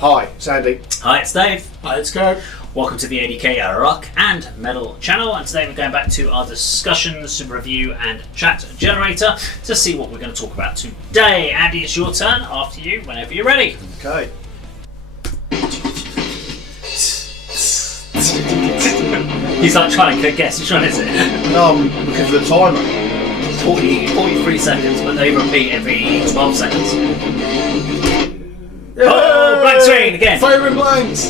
Hi, it's Andy. Hi, it's Dave. Hi, it's Kirk. Welcome to the ADK Rock and Metal channel, and today we're going back to our discussions, review and chat generator to see what we're going to talk about today. Andy, it's your turn. After you, whenever you're ready. Okay. He's like trying to guess. Which one is it? No, I'm looking for the timer. 43 seconds, but they repeat every 12 seconds. Yay! Oh, blank screen again. Firing blanks.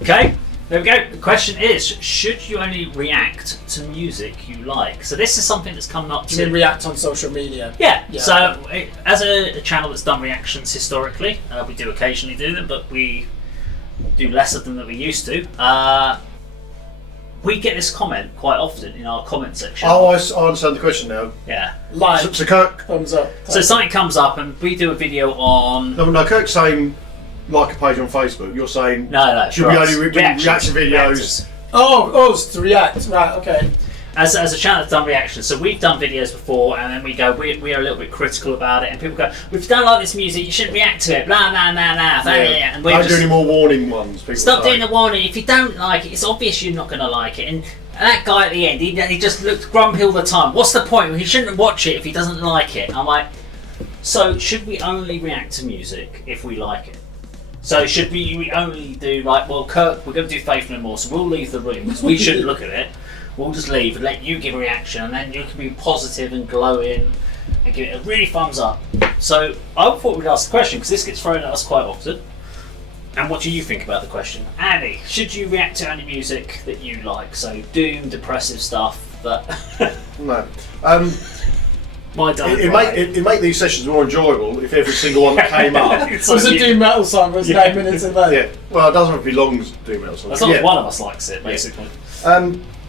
Okay, there we go. The question is, should you only react to music you like? So this is something that's coming up You to... mean react on social media? Yeah. Yeah. So as a channel that's done reactions historically, we do occasionally do them, but we do less of them than we used to. We get this comment quite often in our comment section. Oh, I understand the question now. Yeah. Like, So Kirk, thumbs up. So something comes up and we do a video on... no, Kirk's saying like a page on Facebook. You're saying No, should we only do reaction videos? reactors. it's to react. Right, okay. As a channel that's done reactions, so we've done videos before, and then we go, we are a little bit critical about it, and people go, if you don't like this music, you shouldn't react to it, blah, blah, blah, blah, and we're Don't just, do any more warning ones. People stop say. doing the warning. If you don't like it, it's obvious you're not going to like it. And that guy at the end, he just looked grumpy all the time. What's the point? He shouldn't watch it if he doesn't like it. I'm like, so should we only react to music if we like it? So should we only do like, well, Kirk, we're going to do Faith No More, so we'll leave the room because we shouldn't look at it. We'll just leave and let you give a reaction, and then you can be positive and glowing and give it a really thumbs up. So I thought we'd ask the question because this gets thrown at us quite often. And what do you think about the question? Andy, should you react to any music that you like? So doom, depressive stuff, but No. my darling. It make these sessions more enjoyable if every single one that came up. It was a doom metal song, was 9 minutes in there. Yeah. Well, it doesn't have to be long doom metal songs. As long as Yeah. one of us likes it, basically.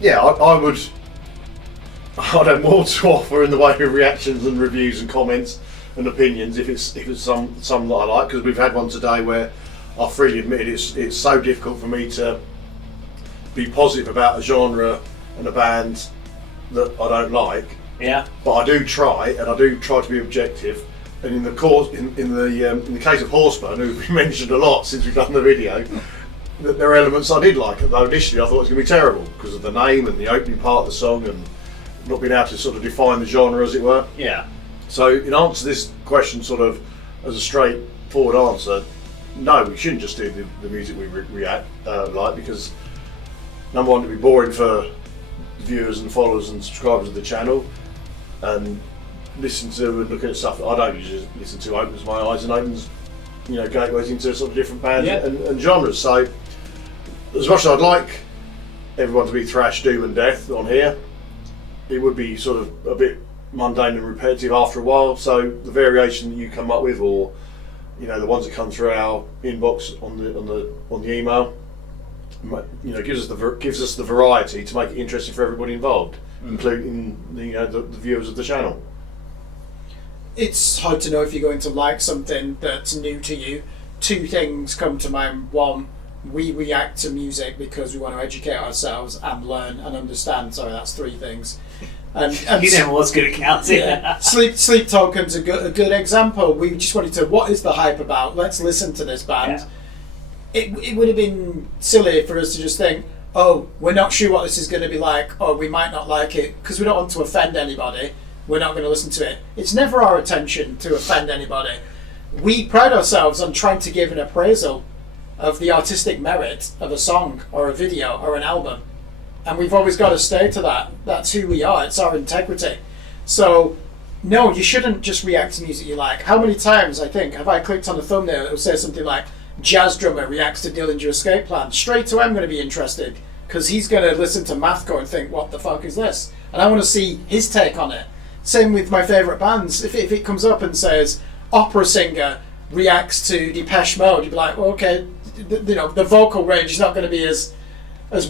Yeah, I would. I'd have more to offer in the way of reactions and reviews and comments and opinions if it's some that I like, because we've had one today where I freely admit it's so difficult for me to be positive about a genre and a band that I don't like. Yeah. But I do try, and I do try to be objective. And in the case of Horseburn, who we mentioned a lot since we've done the video, that there are elements I did like, although initially I thought it was going to be terrible because of the name and the opening part of the song and not being able to sort of define the genre, as it were. Yeah. So in answer to this question sort of as a straightforward answer, no, we shouldn't just do the music we react like, because number one, it'd be boring for viewers and followers and subscribers of the channel, and listen to and look at stuff that I don't usually listen to opens my eyes and opens, gateways into sort of different bands and genres. So as much as I'd like everyone to be thrash, doom and death on here, it would be sort of a bit mundane and repetitive after a while. So the variation that you come up with, or the ones that come through our inbox on the email, gives us the variety to make it interesting for everybody involved, including the viewers of the channel. It's hard to know if you're going to like something that's new to you. Two things come to mind. One, we react to music because we want to educate ourselves and learn and understand. Sorry, that's three things. And You never was good at counting. yeah, Sleep Token's a good example. We just wanted to, what is the hype about? Let's listen to this band. Yeah. It would have been silly for us to just think, oh, we're not sure what this is going to be like, or we might not like it, because we don't want to offend anybody. We're not going to listen to it. It's never our intention to offend anybody. We pride ourselves on trying to give an appraisal of the artistic merit of a song or a video or an album. And we've always got to stay to that. That's who we are. It's our integrity. So, no, you shouldn't just react to music you like. How many times, I think, have I clicked on a thumbnail that will say something like, jazz drummer reacts to Dillinger Escape Plan? Straight away I'm going to be interested, because he's going to listen to Mathcore and think, what the fuck is this? And I want to see his take on it. Same with my favourite bands. If it comes up and says, opera singer reacts to Depeche Mode, you'd be like, well, okay, the vocal range is not going to be as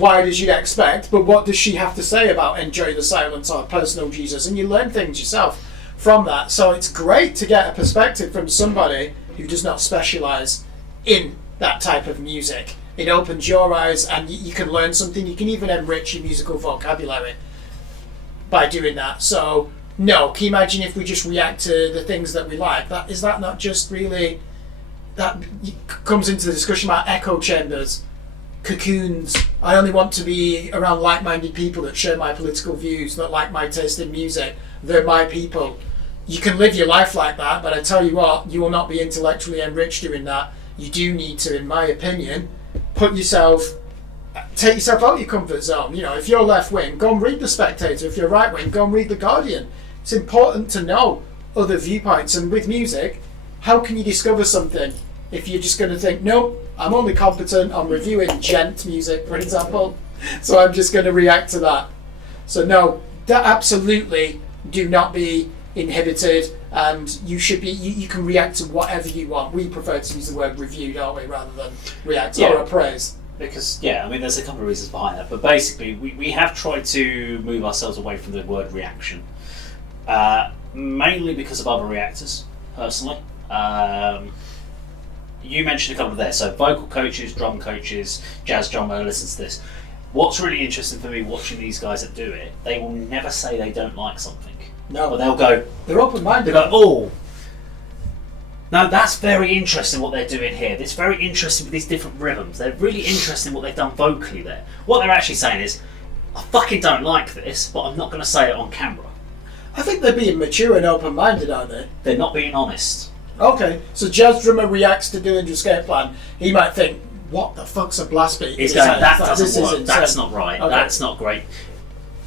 wide as you'd expect, but what does she have to say about Enjoy the Silence or Personal Jesus? And you learn things yourself from that. So it's great to get a perspective from somebody who does not specialise in that type of music. It opens your eyes and you can learn something. You can even enrich your musical vocabulary by doing that. So No, can you imagine if we just react to the things that we like? Is that not just really, that comes into the discussion about echo chambers, cocoons. I only want to be around like-minded people that share my political views, not like my taste in music. They're my people. You can live your life like that, but I tell you what, you will not be intellectually enriched doing that. You do need to, in my opinion, take yourself out of your comfort zone. You know, if you're left wing, go and read The Spectator. If you're right wing, go and read The Guardian. It's important to know other viewpoints. And with music, how can you discover something if you're just going to think, nope, I'm only competent on reviewing gent music, for example, so I'm just going to react to that. So no, that absolutely do not be inhibited, and you should be. You can react to whatever you want. We prefer to use the word review, don't we, rather than react or appraise. Because, I mean, there's a couple of reasons behind that, but basically we have tried to move ourselves away from the word reaction, mainly because of other reactors, personally. You mentioned a couple of there, so vocal coaches, drum coaches, jazz drummer listens to this. What's really interesting for me watching these guys that do it, they will never say they don't like something. No. But they'll go, they're open-minded. They'll go, oh, no, that's very interesting what they're doing here. It's very interesting with these different rhythms. They're really interested in what they've done vocally there. What they're actually saying is, I fucking don't like this, but I'm not going to say it on camera. I think they're being mature and open-minded, aren't they? They're not being honest. Okay, so jazz drummer reacts to Dillinger's Escape Plan. He might think, what the fuck's a blast beat? He's going, that doesn't work, insane. that's not right, Okay. That's not great.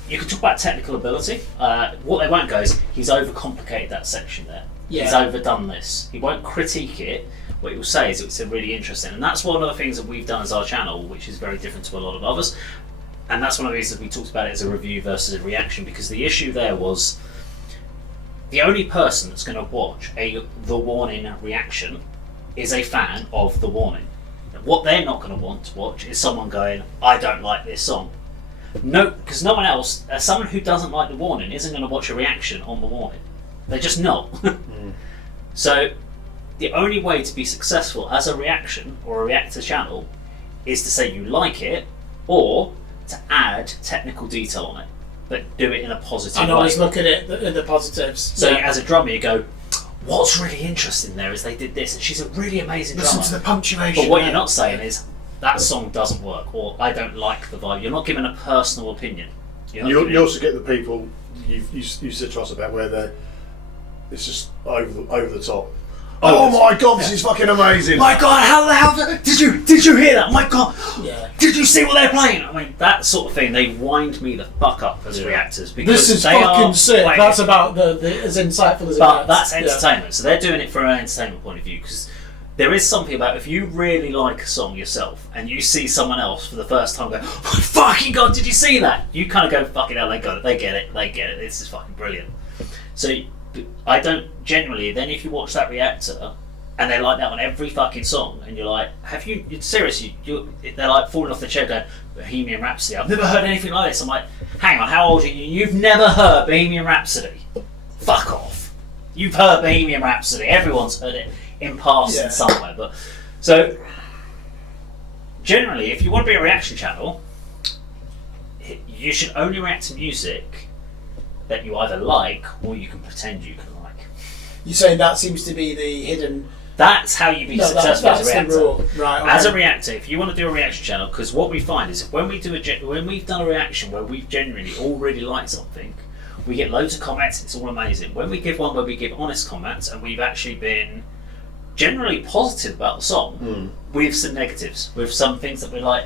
You can talk about technical ability. What they won't go is, he's overcomplicated that section there. Yeah. He's overdone this. He won't critique it. What he'll say is it's really interesting. And that's one of the things that we've done as our channel, which is very different to a lot of others. And that's one of the reasons we talked about it as a review versus a reaction, because the issue there was the only person that's going to watch The Warning reaction is a fan of The Warning. What they're not going to want to watch is someone going, I don't like this song. No, because no one else, someone who doesn't like The Warning isn't going to watch a reaction on The Warning. They're just not. So the only way to be successful as a reaction or a reactor channel is to say you like it, or to add technical detail on it, but do it in a positive way. And always look at it in the positives. So as a drummer, you go, what's really interesting there is they did this, and she's a really amazing drummer. Listen to the punctuation. But what you're not saying is, that song doesn't work, or I don't like the vibe. You're not giving a personal opinion. You also get the people you said to us about where it's just over the top. Oh my god, this is fucking amazing! My god, how did you hear that? My god, did you see what they're playing? I mean, that sort of thing. They wind me the fuck up as reactors, because this is they fucking are sick. That's about the as insightful as it but gets. that's entertainment. So they're doing it from an entertainment point of view, because there is something about if you really like a song yourself and you see someone else for the first time go, oh my fucking god, did you see that? You kind of go, fucking hell, they got it, they get it, this is fucking brilliant. So I don't generally, then if you watch that reactor and they like that on every fucking song, and you're like, seriously, they're like falling off the chair going, Bohemian Rhapsody, I've never heard anything like this. I'm like, hang on, how old are you? You've never heard Bohemian Rhapsody? Fuck off. You've heard Bohemian Rhapsody, everyone's heard it in passing somewhere. But so generally, if you want to be a reaction channel, you should only react to music that you either like or you can pretend you can like. You're saying that seems to be the hidden. That's how you be successful as a reactor. The rule. Right, okay. As a reactor, if you want to do a reaction channel, because what we find is when we've done a reaction where we've genuinely all really liked something, we get loads of comments. It's all amazing. When we give one where we give honest comments and we've actually been generally positive about the song, with some negatives, with some things that we're like,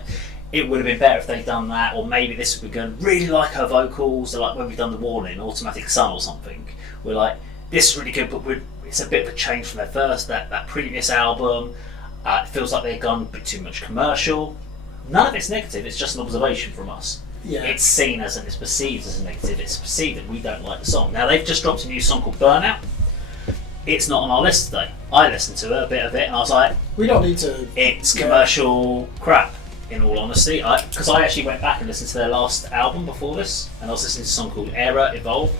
it would have been better if they'd done that, or maybe this would be going, really like her vocals, or like when we've done The Warning, Automatic Sun or something, we're like, this is really good, but it's a bit of a change from their first, that previous album, it feels like they've gone a bit too much commercial. None of it's negative, it's just an observation from us. Yeah. It's seen as, and it's perceived as a negative, it's perceived that we don't like the song. Now they've just dropped a new song called Burnout. It's not on our list today. I listened to a bit of it and I was like, we don't need to. It's commercial crap, in all honesty. Because I actually went back and listened to their last album before this, and I was listening to a song called Era Evolve.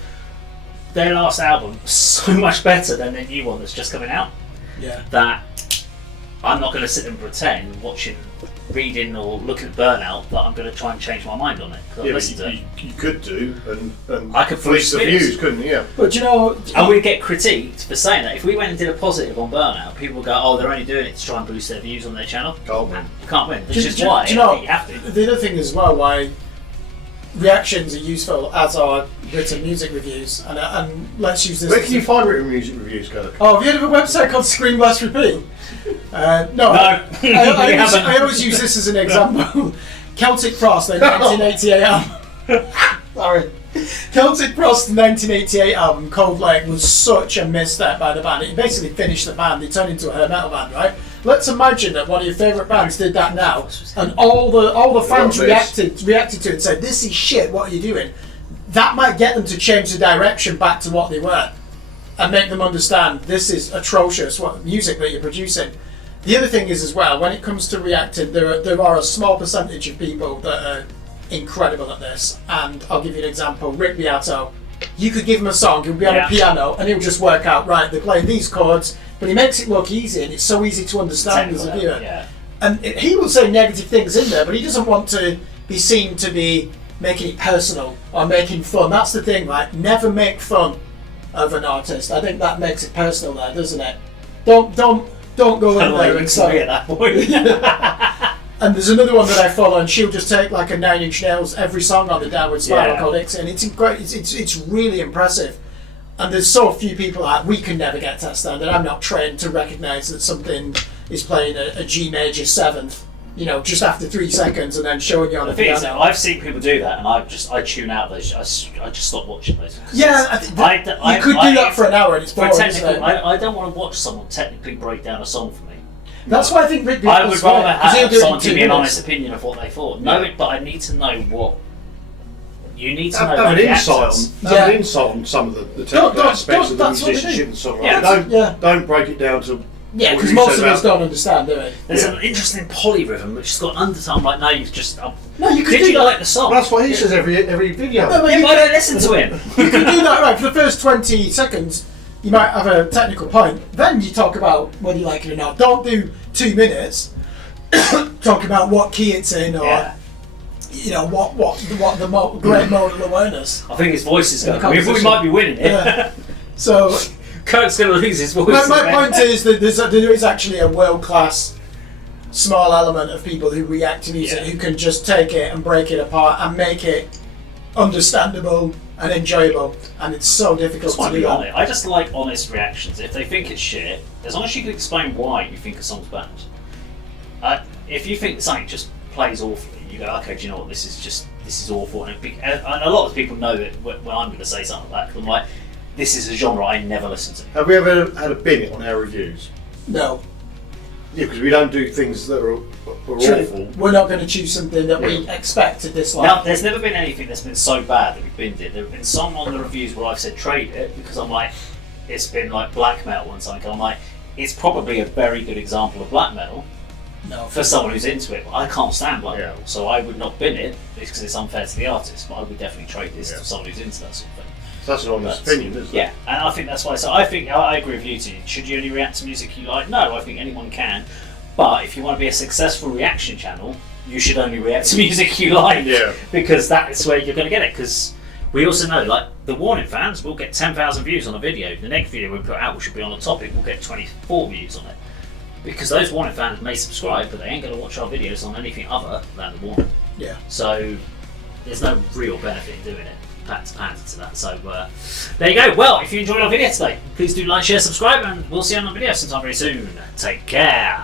Their last album was so much better than their new one that's just coming out. Yeah. That I'm not going to sit and pretend watching reading or looking at Burnout that I'm going to try and change my mind on it. 'Cause I've Yeah, listened to it. you could do, and I could police the police views, couldn't you? Yeah. But you know, And we'd get critiqued for saying that. If we went and did a positive on Burnout, people would go, "Oh, they're only doing it to try and boost their views on their channel." Can't win. You can't win. Which Do- is do- why do you know, I think you have to. the other thing as well, why reactions are useful as are written music reviews, and let's use this. Where as can you a- find written music reviews, Kirk? Oh, have you heard of a website called Screen Blast Repeat? No. We haven't. I always use this as an example. Celtic Frost, their 1988 album. Sorry. Celtic Frost, 1988 album, Cold Lake, was such a misstep by the band. It basically finished the band. They turned into a hair metal band, right? Let's imagine that one of your favourite bands did that now, and all the fans reacted to it and said, "This is shit. What are you doing?" That might get them to change the direction back to what they were, and make them understand this is atrocious. What music that you're producing. The other thing is as well, when it comes to reacting, there are a small percentage of people that are incredible at this. And I'll give you an example. Rick Beato, you could give him a song, he'll be on a piano, and he'll just work out, right, they're playing these chords, but he makes it look easy, and it's so easy to understand as a viewer. Yeah. And he will say negative things in there, but he doesn't want to be seen to be making it personal or making fun. That's the thing, right? Never make fun of an artist. I think that makes it personal there, doesn't it? Don't go in there and say at that point. And there's another one that I follow, and she'll just take like a 9 Inch Nails every song on the downward spiral called Ixie, and it's really impressive. And there's so few people that we can never get to that standard. I'm not trained to recognise that something is playing a G major 7th, you know, just after 3 seconds, and then showing you on The a thing is, piano. I've seen people do that, and I tune out those. I just stop watching those. Yeah, you could do that for an hour, and it's For boring. technical, Isn't it? I don't want to watch someone technically break down a song for me. That's why I think Rick I would Beatles rather great, 'cause he'll have do it in someone 2 give me an minutes. honest opinion of what they thought. Know it, but I need to know what. You need to know Have like an the insight actors. on, have an insight on some of the technical aspects of the that's what they musicianship do. and stuff like Yeah, that. Don't break it down to. Yeah, what because you most said of us about- don't understand, do we? There's an interesting polyrhythm which has got an undertone. I'm like, no, you've just. No, you could Did do you that. like the song? Well, that's what he says every video. No, but Yeah, you but I don't listen to him. You can do that, right? For the first 20 seconds, you might have a technical point. Then you talk about whether you like it or not. Don't do 2 minutes talk about what key it's in, or Yeah. you know what the great modal awareness. I think his voice is going. the We composition. might be winning it. Yeah. So Kirk's going to lose his voice. my point is that there is actually a world-class small element of people who react to music who can just take it and break it apart and make it understandable and enjoyable, and it's so difficult Just want to to do be that. honest. I just like honest reactions. If they think it's shit, as long as you can explain why you think a song's bad. If you think something just plays awfully, you go, okay, do you know what? This is awful, and a lot of people know that when I'm going to say something like that, I'm like, this is a genre I never listen to. Have we ever had a bin on our reviews? No. Yeah, because we don't do things that are awful. We're not going to choose something that we expect to dislike. Now, there's never been anything that's been so bad that we've binned it. There have been some on the reviews where I've said trade it because I'm like, it's been like black metal and something. I'm like, it's probably a very good example of black metal No. for someone who's into it. I can't stand black Yeah. metal, so I would not bin it because it's unfair to the artist. But I would definitely trade this Yeah. to someone who's into that sort of thing. So that's an honest opinion, isn't it? Yeah, and I think that's why. So I think I agree with you too. Should you only react to music you like? No, I think anyone can. But if you want to be a successful reaction channel, you should only react to music you like. Yeah. Because that is where you're going to get it. Because we also know, like, the Warning fans will get 10,000 views on a video. The next video we put out, which will be on a topic, will get 24 views on it. Because those Warning fans may subscribe, but they ain't going to watch our videos on anything other than the Warning. Yeah. So there's no real benefit in doing it. Pander to that. So there you go. Well, if you enjoyed our video today, please do like, share, subscribe, and we'll see you on the video sometime very soon. Take care.